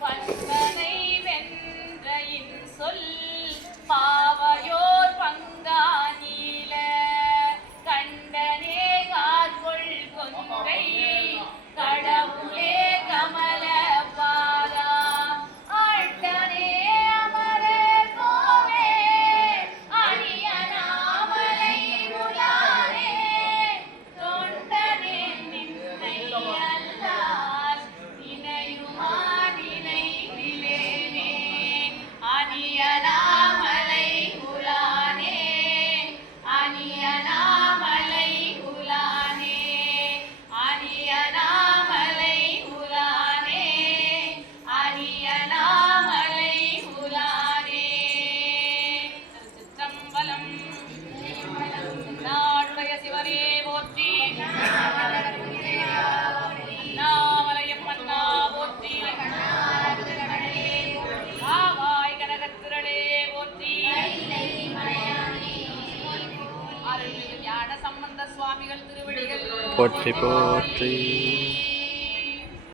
பண்பனை வென்ற இன்சொல் பாவையோர் பங்கா நீல கண்டனே கார்கொள் கொன்றை கடவுளே கமல பாதா ஆழ்த்தனே அமரர் கோவே அணியனாமலை உலானே தொண்டனே நின்னை அல்லால் நினையுமா நினைவிலேனே அணியனாமலை உலானே அணியனாமலை உலானே அணியனாமலை உலானே அணியனாமலை உலானே. திருச்சிற்றம்பலம். நாடுடைய சிவனே போற்றி, அண்ணாமலையம் மன்னா போற்றி, ஆவாய் கனகத்திரளே போற்றி, அருள்மிகு ஞான சம்பந்த சுவாமிகள் திருவடிகள் போற்றி போற்றி.